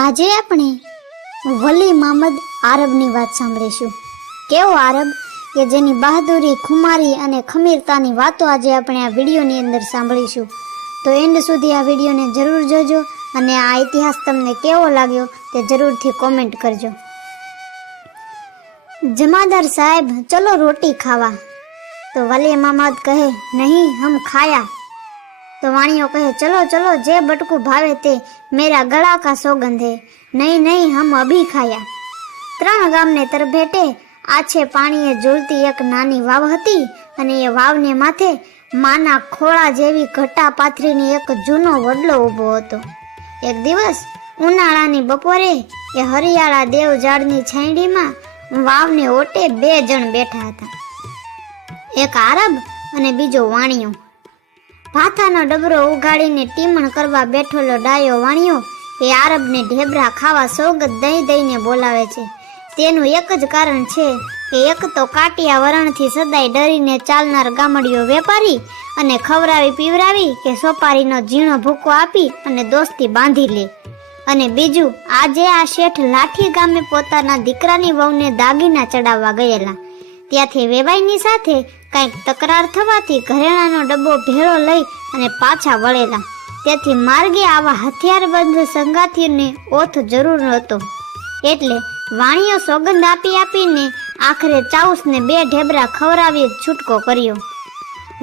આજે આપણે વલી મામદ આરબની વાત સાંભળીશું. કેવો આરબ કે જેની બહાદુરી, ખુમારી અને ખમીરતાની વાતો આજે આપણે આ વિડીયોની અંદર સાંભળીશું. તો એન્ડ સુધી આ વિડીયોને જરૂર જોજો અને આ ઇતિહાસ તમને કેવો લાગ્યો તે જરૂરથી કોમેન્ટ કરજો. જમાદાર સાહેબ, ચલો રોટી ખાવા. તો વલી મામદ કહે, નહીં હમ ખાયા. તો વાણીઓ કહે, ચલો ચલો, જે બટકું ભાવે તે, મેરા ગળા કા સોગંધ હે. નહીં નહીં, હમ અભી ખાયા. 3 ગામને તરભેટે આછે પાણીએ ઝૂલતી એક નાની વાવ હતી અને એ વાવને માથે માના ખોળા જેવી ઘટા પાથરીની એક જૂનો વડલો ઊભો હતો. એક દિવસ ઉનાળાની બપોરે એ હરિયાળા દેવ ઝાડની છાંયડીમાં વાવને ઓટે 2 જણ બેઠા હતા, એક આરબ અને બીજો વાણિયો. ભાથાનો ડબરો ઉગાડીને ટીમણ કરવા બેઠેલો ડાયો વાણિયો એ આરબને ઢેબરા ખાવા સોગદ દઈ દઈને બોલાવે છે. તેનું એક જ કારણ છે કે એક તો કાટિયા વરણથી સદાય ડરીને ચાલનાર ગામડિયો વેપારી અને ખવરાવી પીવરાવી કે સોપારીનો ઝીણો ભૂકો આપી અને દોસ્તી બાંધી લે, અને બીજું આજે આ શેઠ લાઠી ગામે પોતાના દીકરાની વહુને દાગીના ચડાવવા ગયેલા. ત્યાંથી વેવાઈની સાથે કંઈક તકરાર થવાથી ઘરેણાનો ડબ્બો ભેળો લઈ અને પાછા વળેલા. તેથી માર્ગે આવા હથિયારબંધ સંગાથીઓને ઓથ જરૂર હતો. એટલે વાણીઓ સોગંદ આપીને આખરે ચાઉસને 2 ઢેબરા ખવરાવી છૂટકો કર્યો.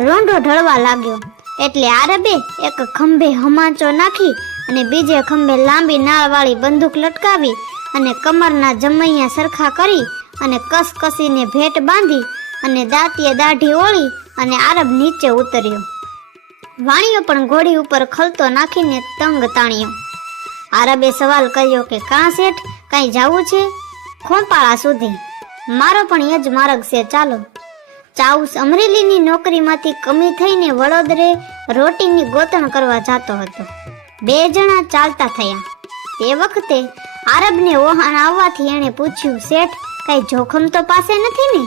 રોંઢો ઢળવા લાગ્યો એટલે આરબે એક ખંભે હમાચો નાખી અને બીજે ખંભે લાંબી નાળવાળી બંદૂક લટકાવી અને કમરના જમૈયા સરખા કરી અને કસકસીને ભેટ બાંધી અને દાંતીએ દાઢી ઓળી અને આરબ નીચે ઉતર્યો. વાણીઓ પણ ઘોડી ઉપર ખલતો નાખીને તંગ તાણ્યો. આરબે સવાલ કર્યો કે કાં શેઠ, કાંઈ જાવું છે? ખોંપાળા સુધી. મારો પણ એ જ માર્ગ છે, ચાલો. ચાઉસ અમરેલીની નોકરીમાંથી કમી થઈને વડોદરે રોટીની ગોતણ કરવા જતો હતો. 2 જણા ચાલતા થયા. તે વખતે આરબને ઓહાણ આવવાથી એણે પૂછ્યું, શેઠ, કઈ જોખમ તો પાસે નથી ને?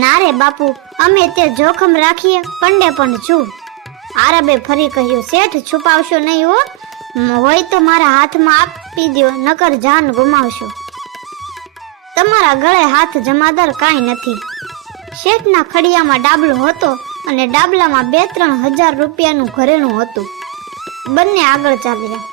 ના રે બાપુ, અમે તે જોખમ રાખીએ પંડે પણ છું. આરબે ફરી કહ્યું, શેઠ, છુપાવશો નહીં હો, હોય તો મારા હાથમાં આપી દો, નકર જાન ગુમાવશો. તમારા ગળે હાથ જમાદાર કાંઈ નથી. શેઠના ખડિયામાં ડાબલો હતો અને ડાબલામાં 2-3 હજાર રૂપિયાનું ઘરેણું હતું. બંને આગળ ચાલ્યા.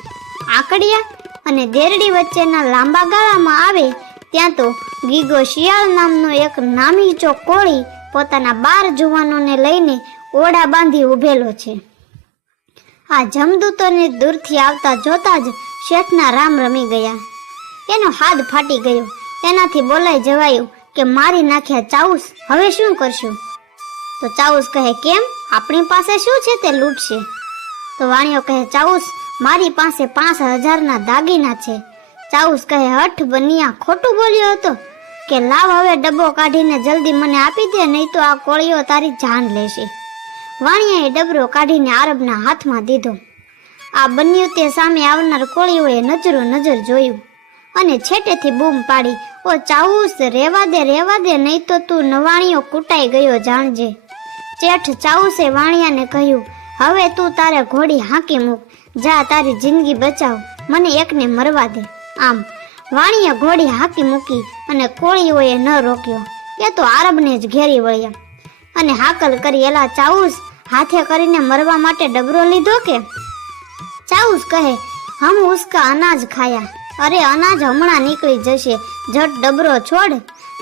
આકડિયા અને દેરડી વચ્ચેના લાંબા ગાળામાં આવે ત્યાં તો ગીગો શિયાળ નામનો એક નામીચો કોળી પોતાના 12 જુવાનોને લઈને ઓડા બાંધી ઉભેલો છે. આ જમદૂતોને દૂરથી આવતા જોતા જ શેઠના રામ રમી ગયા. એનો હાથ ફાટી ગયો. એનાથી બોલાઈ જવાયું કે મારી નાખ્યા ચાઉસ, હવે શું કરશું? તો ચાઉસ કહે, કેમ, આપણી પાસે શું છે તે લૂંટશે? તો વાણીઓ કહે, ચાઉસ, મારી પાસે 5000ના દાગીના છે. ચાઉસ કહે, હઠ બનિયા, ખોટું બોલ્યો હતો કે લાવ હવે ડબ્બો કાઢીને જલ્દી મને આપી દે, નહીં તો આ કોળીઓ તારી જાન લેશે. વાણિયાએ ડબરો કાઢીને આરબના હાથમાં દીધો. આ બન્યું તે સામે આવનાર કોળીઓએ નજરો નજર જોયું અને છેટેથી બૂમ પાડી, ઓ ચાઉસ, રેવા દે, નહીં તો તું નવાણીઓ કૂટાઈ ગયો જાણજે. ચેઠ ચાઉસે વાણિયાને કહ્યું, હવે તું તારે ઘોડી હાંકી મૂક, જા તારી જિંદગી બચાવ, મને એકને મરવા દે. આમ વાણીએ ઘોડી હાંકી મૂકી અને કોળીઓએ ન રોક્યો. એ તો આરબને જ ઘેરી વળ્યા અને હાકલ કરી, એલા ચાઉસ, હાથે કરીને મરવા માટે ડબરો લીધો કે? ચાઉસ કહે, હમ ઉસકા અનાજ ખાયા. અરે અનાજ હમણાં નીકળી જશે, ઝટ ડબરો છોડ.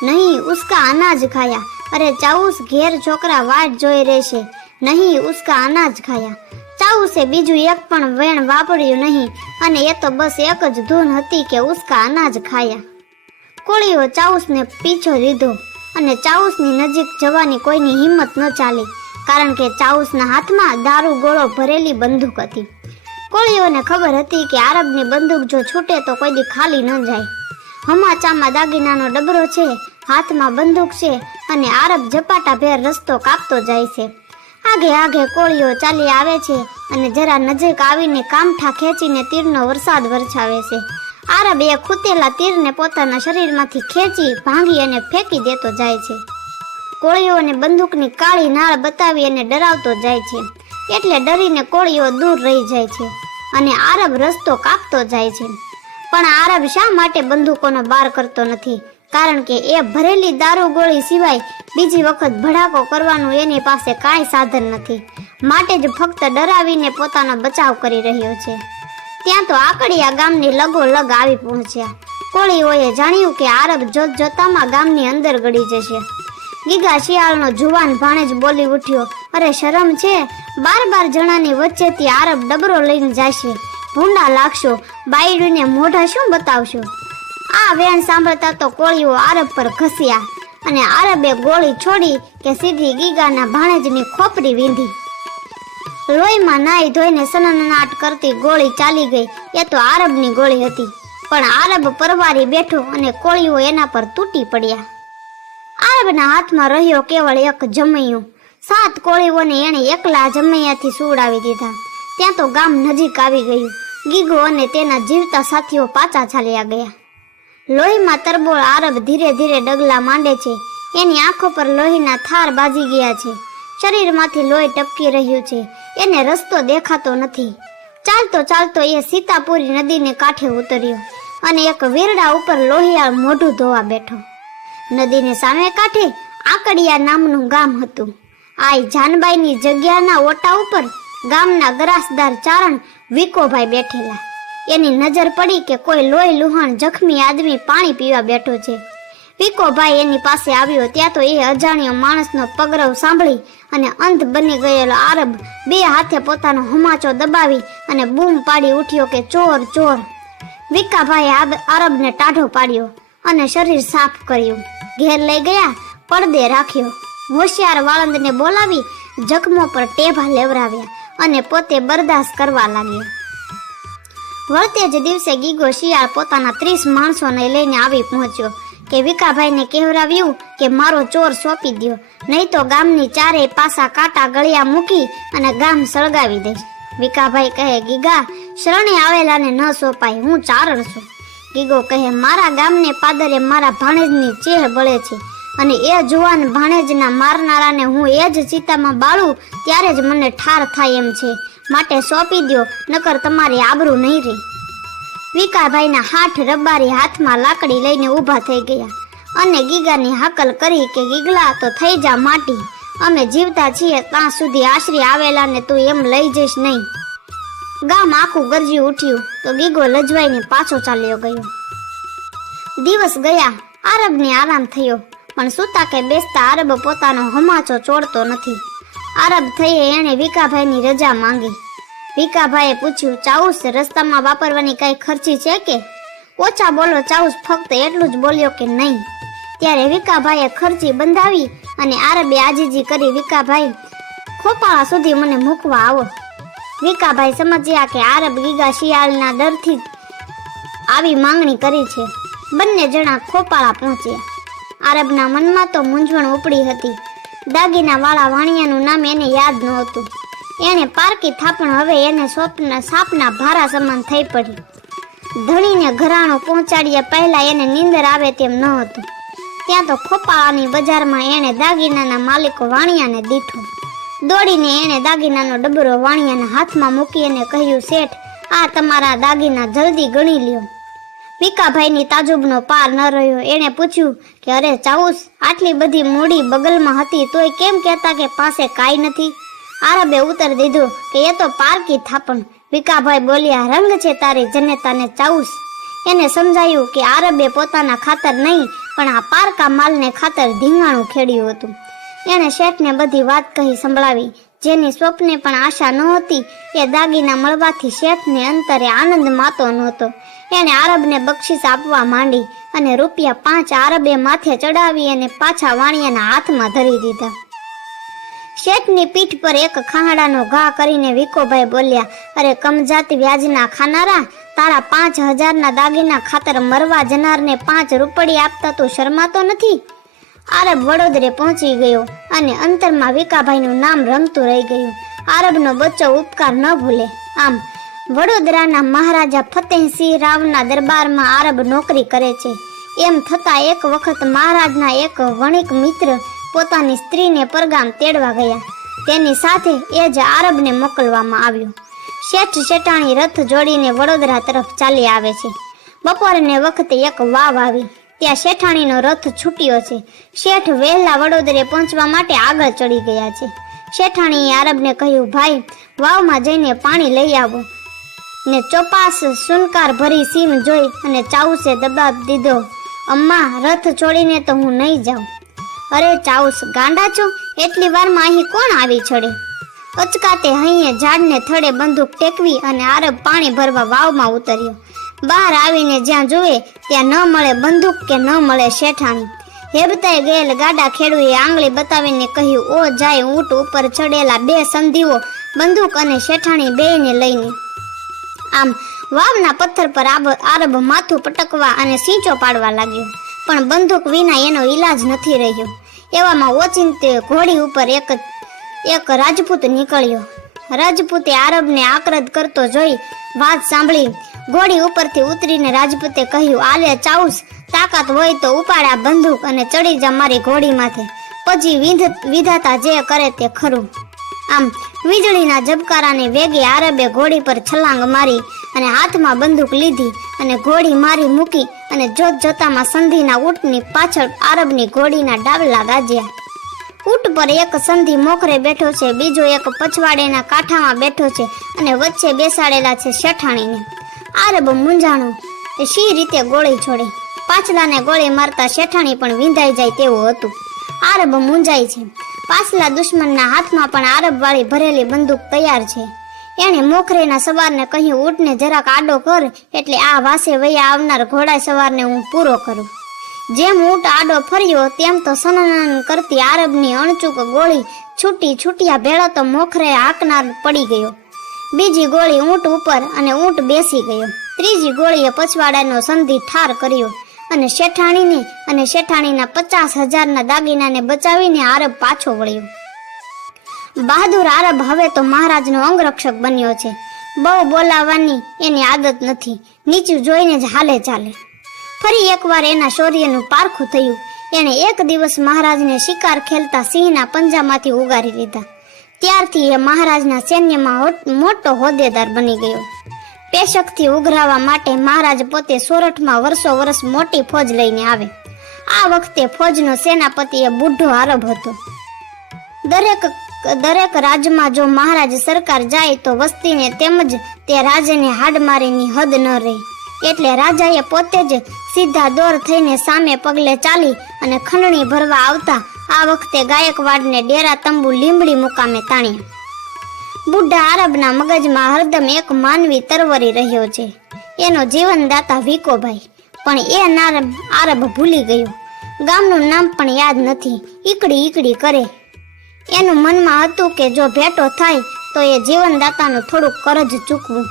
નહીં, ઉસકા અનાજ ખાયા. અરે ચાઉસ, ઘેર છોકરા વાટ જોઈ રહેશે. નહીં, ઉસકા અનાજ ખાયા. ચાઉસે બીજું એક પણ વેણ વાપર્યું નહીં અને એ તો બસ એક જ ધૂન હતી કે ઉસકા અનાજ ખાયા. કોળીઓ ચાઉસને પીછો લીધો અને ચાઉસની નજીક જવાની કોઈની હિંમત ન ચાલી, કારણ કે ચાઉસના હાથમાં દારૂ ગોળો ભરેલી બંદૂક હતી. કોળીઓને ખબર હતી કે આરબની બંદૂક જો છૂટે તો કોઈ દી ખાલી ન જાય. હમાચામાં દાગીનાનો ડબરો છે, હાથમાં બંદૂક છે અને આરબ ઝપાટાભેર રસ્તો કાપતો જાય છે. આગે આગે કોળીઓ ચાલી આવે છે અને જરા નજીક આવીને કામઠા ખેંચીને તીરનો વરસાદ વરસાવે છે. આરબ એ ખૂતેલા તીરને પોતાના શરીરમાંથી ખેંચી ભાંગી અને ફેંકી દેતો જાય છે. કોળીઓને બંદૂકની કાળી નાળ બતાવી અને ડરાવતો જાય છે. એટલે ડરીને કોળીઓ દૂર રહી જાય છે અને આરબ રસ્તો કાપતો જાય છે. પણ આરબ શા માટે બંદૂકોનો બાર કરતો નથી? કારણ કે એ ભરેલી દારૂ ગોળી સિવાય બીજી વખત ભડાકો કરવાનું એની પાસે કાંઈ સાધન નથી. માટે જ ફક્ત ડરાવીને પોતાનો બચાવ કરી રહ્યો છે. ત્યાં તો આકડિયા ગામની લગોલગ આવી પહોંચ્યા. કોળીઓએ જાણ્યું કે આરબ જોત જોતામાં ગામની અંદર ગળી જશે. ગીગા શિયાળનો જુવાન ભાણેજ બોલી ઉઠ્યો, અરે શરમ છે, 12 જણાની વચ્ચેથી આરબ ડબરો લઈને જશે. ભૂંડા લાગશો, બાયડીને મોઢા શું બતાવશો? આ વેણ સાંભળતા તો કોળીઓ આરબ પર ઘસ્યા અને આરબે ગોળી છોડી કે સીધી ગીગાના ભાણેજની ખોપરી વીંધી. લોહીમાં નાઈ ધોઈને સનનાટ કરતી ગોળી ચાલી ગઈ. એ તો આરબની ગોળી હતી, પણ આરબ પરવારી બેઠો અને કોળીઓ એના પર તૂટી પડ્યા. આરબના હાથમાં રહ્યો કેવળ એક જમૈયું. 7 કોળીઓને એણે એકલા જમૈયાથી સુવડાવી દીધા. ત્યાં તો ગામ નજીક આવી ગયું. ગીગો અને તેના જીવતા સાથીઓ પાછા ચાલ્યા ગયા. લોહીમાં તરબોળ આરબ ધીરે ધીરે ડગલા માંડે છે. એની આંખો પર લોહીના થાર બાજી ગયા છે. શરીરમાંથી લોહી ટપકી રહ્યું છે. એને રસ્તો દેખાતો નથી. ચાલતો ચાલતો એ સીતાપુરી નદીને કાંઠે ઉતર્યો અને એક વીરડા ઉપર લોહિયાળ મોઢું ધોવા બેઠો. નદીને સામે કાંઠે આકડિયા નામનું ગામ હતું. આ જાનબાઈની જગ્યાના ઓટા ઉપર ગામના ગરાસદાર ચારણ વિકોભાઈ બેઠેલા. એની નજર પડી કે કોઈ લોહી લુહાણ જખમી આદમી પાણી પીવા બેઠો છે. વિકોભાઈ એની પાસે આવ્યો. ત્યાં તો એ અજાણ્યો માણસનો પગરવ સાંભળી અને અંધ બની ગયેલો આરબ 2 હાથે પોતાનો હમાચો દબાવી અને બૂમ પાડી ઉઠ્યો કે ચોર ચોર. વિકાભાઈએ આરબને ટાઢો પાડ્યો અને શરીર સાફ કર્યું. ઘેર લઈ ગયા, પડદે રાખ્યો. હોશિયાર વાળંદને બોલાવી જખમો પર ટેભા લેવરાવ્યા અને પોતે બરદાસ્ત કરવા લાગ્યો. વળતે જ દિવસે ગીગો શિયાળ પોતાના 30 માણસોને લઈને આવી પહોંચ્યો કે વિકાભાઈને કહેવરાવ્યું કે મારો ચોર સોંપી દો, નહીં તો ગામની ચારેય પાસા કાંટા ગળિયા મૂકી અને ગામ સળગાવી દઈશ. વિકાભાઈ કહે, ગીગા, શરણે આવેલાને ન સોંપાય, હું ચારણ છું. ગીગો કહે, મારા ગામને પાદરે મારા ભાણેજની ચેહ બળે છે અને એ જુવાન ભાણેજના મારનારાને હું એ જ ચિતામાં બાળું ત્યારે જ મને ઠાર થાય એમ છે. માટે સોંપી દો, નકર તમારી આબરૂ નહીં રહે. વિકાભાઈના હાથ રબારી હાથમાં લાકડી લઈને ઊભા થઈ ગયા અને ગીગાની હાકલ કરી કે ગીગલા તો થઈ જા માટી, અમે જીવતા છીએ ત્યાં સુધી આશરી આવેલાને તું એમ લઈ જઈશ નહીં. ગામ આખું ગરજી ઉઠ્યું તો ગીગો લજવાઈને પાછો ચાલ્યો ગયો. દિવસ ગયા, આરબને આરામ થયો, પણ સૂતા કે બેસતા આરબ પોતાનો હમાચો ચોડતો નથી. આરબ થઈએ એણે વિકાભાઈની રજા માંગી. વિકાભાઈએ પૂછ્યું, ચાઉસ, રસ્તામાં વાપરવાની કઈ ખર્ચી છે કે? ઓછા બોલો ચાઉસ ફક્ત એટલું જ બોલ્યો કે નહીં. ત્યારે વિકાભાઈએ ખર્ચી બંધાવી અને આરબે આજીજી કરી, વિકાભાઈ, ખોપાળા સુધી મને મૂકવા આવો. વિકાભાઈ સમજ્યા કે આરબ ગીગા શિયાળના ડરથી આવી માંગણી કરી છે. બંને જણા ખોપાળા પહોંચ્યા. આરબના મનમાં તો મૂંઝવણ ઉપડી હતી. દાગીના વાળા વાણિયાનું નામ એને યાદ નહોતું. એને પારકી થાપણ હવે એને સાપના ભારા સમાન થઈ પડી. ધણીને ઘરાણો પહોંચાડ્યા પહેલા એને નીંદર આવે તેમ ન હતું. ત્યાં તો ખોપાળાની બજારમાં એણે દાગીનાના માલિકો વાણિયાને દીઠો. દોડીને એણે દાગીનાનો ડબરો વાણિયાના હાથમાં મૂકી અને કહ્યું, શેઠ, આ તમારા દાગીના, જલ્દી ગણી લ્યો. વિકાભાઈની તાજુબનો પાર ન રહ્યો. એણે પૂછ્યું કે અરે ચાઉસ, આટલી બધી મૂડી બગલમાં હતી તોય કેમ કહેતા કે પાસે કાંઈ નથી? આરબે ઉત્તર દીધો કે એ તો પારકી થાપણ. વિકાભાઈ બોલ્યા, રંગ છે તારી જનેતાને ચાઉસ. એને સમજાયું કે આરબે પોતાના ખાતર નહીં પણ આ પારકા માલને ખાતર ધીંગાણું ખેડ્યું હતું. એણે શેઠને બધી વાત કહી સંભળાવી. જેની સ્વપ્ને પણ આશા નહોતી એ દાગીના મળવાથી શેઠને અંતરે આનંદ માતો નહોતો. એણે આરબને બક્ષિસ આપવા માંડી અને ₹5 આરબે માથે ચડાવી અને પાછા વાણિયાના હાથમાં ધરી દીધા. શેઠની પીઠ પર એક ખાંડાનો ઘા કરીને વિકોભાઈ બોલ્યા, અરે કમજાત વ્યાજના ખાનારા, તારા 5000ના દાગીના ખાતર મરવા જનારને 5 રૂપિયા આપતા તું શરમાતો નથી? આરબ વડોદરે પહોંચી ગયો અને અંતરમાં વિકાભાઈનું નામ રમતું રહી ગયું. આરબનો બચ્ચો ઉપકાર ન ભૂલે. આમ વડોદરાના મહારાજા ફતેહસિંહ રાવના દરબારમાં આરબ નોકરી કરે છે. એમ થતાં એક વખત મહારાજના એક વણિક મિત્ર પોતાની સ્ત્રીને પરગામ તેડવા ગયા. તેની સાથે એ જ આરબને મોકલવામાં આવ્યો. શેઠ શેઠાણી રથ જોડીને વડોદરા તરફ ચાલી આવે છે. બપોરને વખતે એક વાવ આવી. ત્યાં શેઠાણીનો રથ છૂટ્યો છે. શેઠ વહેલા વડોદરે પહોંચવા માટે આગળ ચડી ગયા છે. શેઠાણીએ આરબને કહ્યું, ભાઈ, વાવમાં જઈને પાણી લઈ આવો. ને ચોપાસ સુનકાર ભરી સીમ જોઈ અને ચાઉસે દબાવ દીધો, અમ્મા, રથ છોડીને તો હું નહીં જાઉં. અરે ચાઉસ, ગાંડા છો? એટલી વારમાં અહીં કોણ આવી ચડે? અચકાતે હૈયે ઝાડને થડે બંદૂક ટેકવી અને આરબ પાણી ભરવા વાવમાં ઉતર્યો. બહાર આવીને જ્યાં જુએ ત્યાં ન મળે બંદૂક કે ન મળે શેઠાણી. હેબતાઈ ગયેલ ગાડા ખેડૂએ આંગળી બતાવીને કહ્યું, ઓ જાય ઊંટ ઉપર ચડેલા બે સંધીઓ બંદૂક અને શેઠાણી બેયને લઈને. આમ વાવના પથ્થર પર આરબ માથું પટકવા અને સિંચો પાડવા લાગ્યો, પણ બંદૂક વિના એનો ઈલાજ નથી રહ્યો. એવામાં ઓચિંતે ઘોડી ઉપર એક રાજપૂત નીકળ્યો. રાજપૂતે આરબને આક્રદ કરતો જોઈ વાત સાંભળી ઘોડી ઉપરથી ઉતરીને રાજપૂતે કહ્યું, આલે ચાઉસ, તાકાત હોય તો ઉપાડ આ બંદૂક અને ચડી જા મારી ઘોડી માથે, પછી વિધાતા જે કરે તે ખરું. આમ વીજળીના ઝબકારાને વેગે આરબે ઘોડી પર છલાંગ મારી અને હાથમાં બંદૂક લીધી અને ઘોડી મારી મૂકી અને જોત જોતામાં સંધિના ઊંટની પાછળ આરબની ઘોડીના ડાબલા ગાજ્યા. ઊંટ પર એક સંધી મોખરે બેઠો છે, બીજો એક પછવાડેના કાંઠામાં બેઠો છે અને વચ્ચે બેસાડેલા છે શેઠાણીને. આરબ મૂંઝાણો શી રીતે ગોળી છોડે. પાછલાને ગોળી મારતા શેઠાણી પણ વિંધાઈ જાય તેવું હતું. આરબ મૂંઝાય છે. પાછલા દુશ્મનના હાથમાં પણ આરબ વાળી ભરેલી બંદૂક તૈયાર છે. એણે મોખરેના સવારને કહ્યું, ઊંટને જરાક આડો કર એટલે આ વાસે વૈયા આવનાર ઘોડા સવારને હું પૂરો કરું. જેમ ઊંટ આડો ફર્યો તેમ તો સનન કરતી આરબની અણચૂક ગોળી છૂટ્યા ભેળો તો મોખરે હાંકનાર પડી ગયો. બીજી ગોળી ઊંટ ઉપર અને ઊંટ બેસી ગયો. ત્રીજી ગોળીએ પછવાડાનો સંધિ ઠાર કર્યો અને શેઠાણીને અને શેઠાણીના 50,000ના દાગીનાને બચાવીને આરબ પાછો વળ્યો. બહાદુર આરબ હવે તો મહારાજનો અંગરક્ષક બન્યો છે. બહુ બોલાવવાની એની આદત નથી. નીચું જોઈને જ હાલે ચાલે. ફરી એકવાર એના શૌર્યનું પારખું થયું. એણે એક દિવસ મહારાજને શિકાર ખેલતા સિંહના પંજામાંથી ઉગારી લીધા. ત્યારથી એ મહારાજના સૈન્યમાં મોટો હોદ્દેદાર બની ગયો. પેશકથી ઉઘરાવા માટે મહારાજ પોતે સોરઠમાં વર્ષ મોટી ફોજ લઈને આવે. આ વખતે ફોજનો સેનાપતિ એ બુઢો આરબ હતો. દરેક રાજમાં જો મહારાજ સરકાર જાય તો વસ્તીને તેમજ તે રાજને હાડમારીની હદ ન રહી. એટલે રાજાએ પોતે જ સીધા દોર થઈને સામે પગલે ચાલી અને ખંડણી ભરવા આવતા આ વખતે ગાયકવાડને ડેરા તંબુ લીંબડી મુકામે તાણ્યા. બુઢા આરબના મગજમાં હરદમ એક માનવી તરવરી રહ્યો છે, એનો જીવનદાતા વિકોભાઈ. પણ એ નામ આરબ ભૂલી ગયો. ગામનું નામ પણ યાદ નથી. ઈકડી કરે. એનું મનમાં હતું કે જો ભેટો થાય તો એ જીવનદાતાનું થોડુંક કરજ ચૂકવું.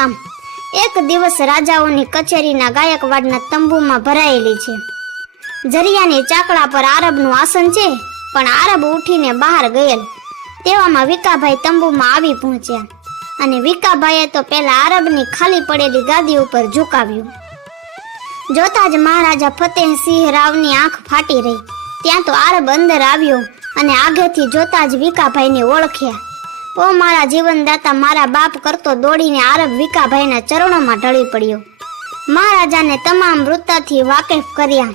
આમ એક દિવસ રાજાઓની કચેરીના ગાયકવાડના તંબુમાં ભરાયેલી છે. જરિયાની ચાકડા પર આરબનું આસન છે, પણ આરબ ઉઠીને બહાર ગયેલ. તેવામાં વિકાભાઈ તંબુમાં આવી પહોંચ્યા અને વિકાભાઈએ તો પેલા આરબની ખાલી પડેલી ગાદી ઉપર ઝુકાવ્યું. જોતા જ મહારાજા ફતેહસિંહ રાવની આંખ ફાટી રહી. ત્યાં તો આરબ અંદર આવ્યો અને આગેથી જોતા જ વિકાભાઈને ઓળખ્યા. ઓ મારા જીવનદાતા, મારા બાપ કરતો દોડીને આરબ વિકાભાઈના ચરણોમાં ઢળી પડ્યો. મહારાજાને તમામ વૃત્તાથી વાકેફ કર્યા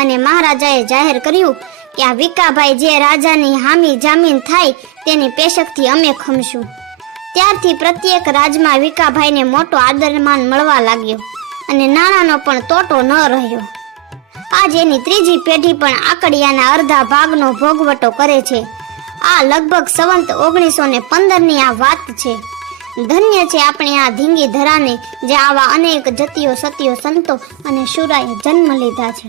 અને મહારાજાએ જાહેર કર્યું કે આ વિકાભાઈ જે રાજાની હામી જામીન થાય તેની પેશકથી અમે ખમશું. ત્યારથી પ્રત્યેક રાજમાં વિકાભાઈને મોટો આદરમાન મળવા લાગ્યો અને નાણાંનો પણ તોટો ન રહ્યો. આજ એની ત્રીજી પેઢી પણ આકડિયાના અડધા ભાગનો ભોગવટો કરે છે. આ લગભગ સંવંત 1915ની આ વાત છે. ધન્ય છે આપણે આ ધીંગી ધરાને, જે આવા અનેક જતીઓ સતીઓ સંતો અને શુરાએ જન્મ લીધા છે.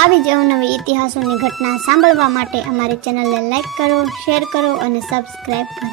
આવી જ અવનવી ઇતિહાસોની ઘટના સાંભળવા માટે અમારી ચેનલને લાઈક કરો, શેર કરો અને સબસ્ક્રાઈબ કરો.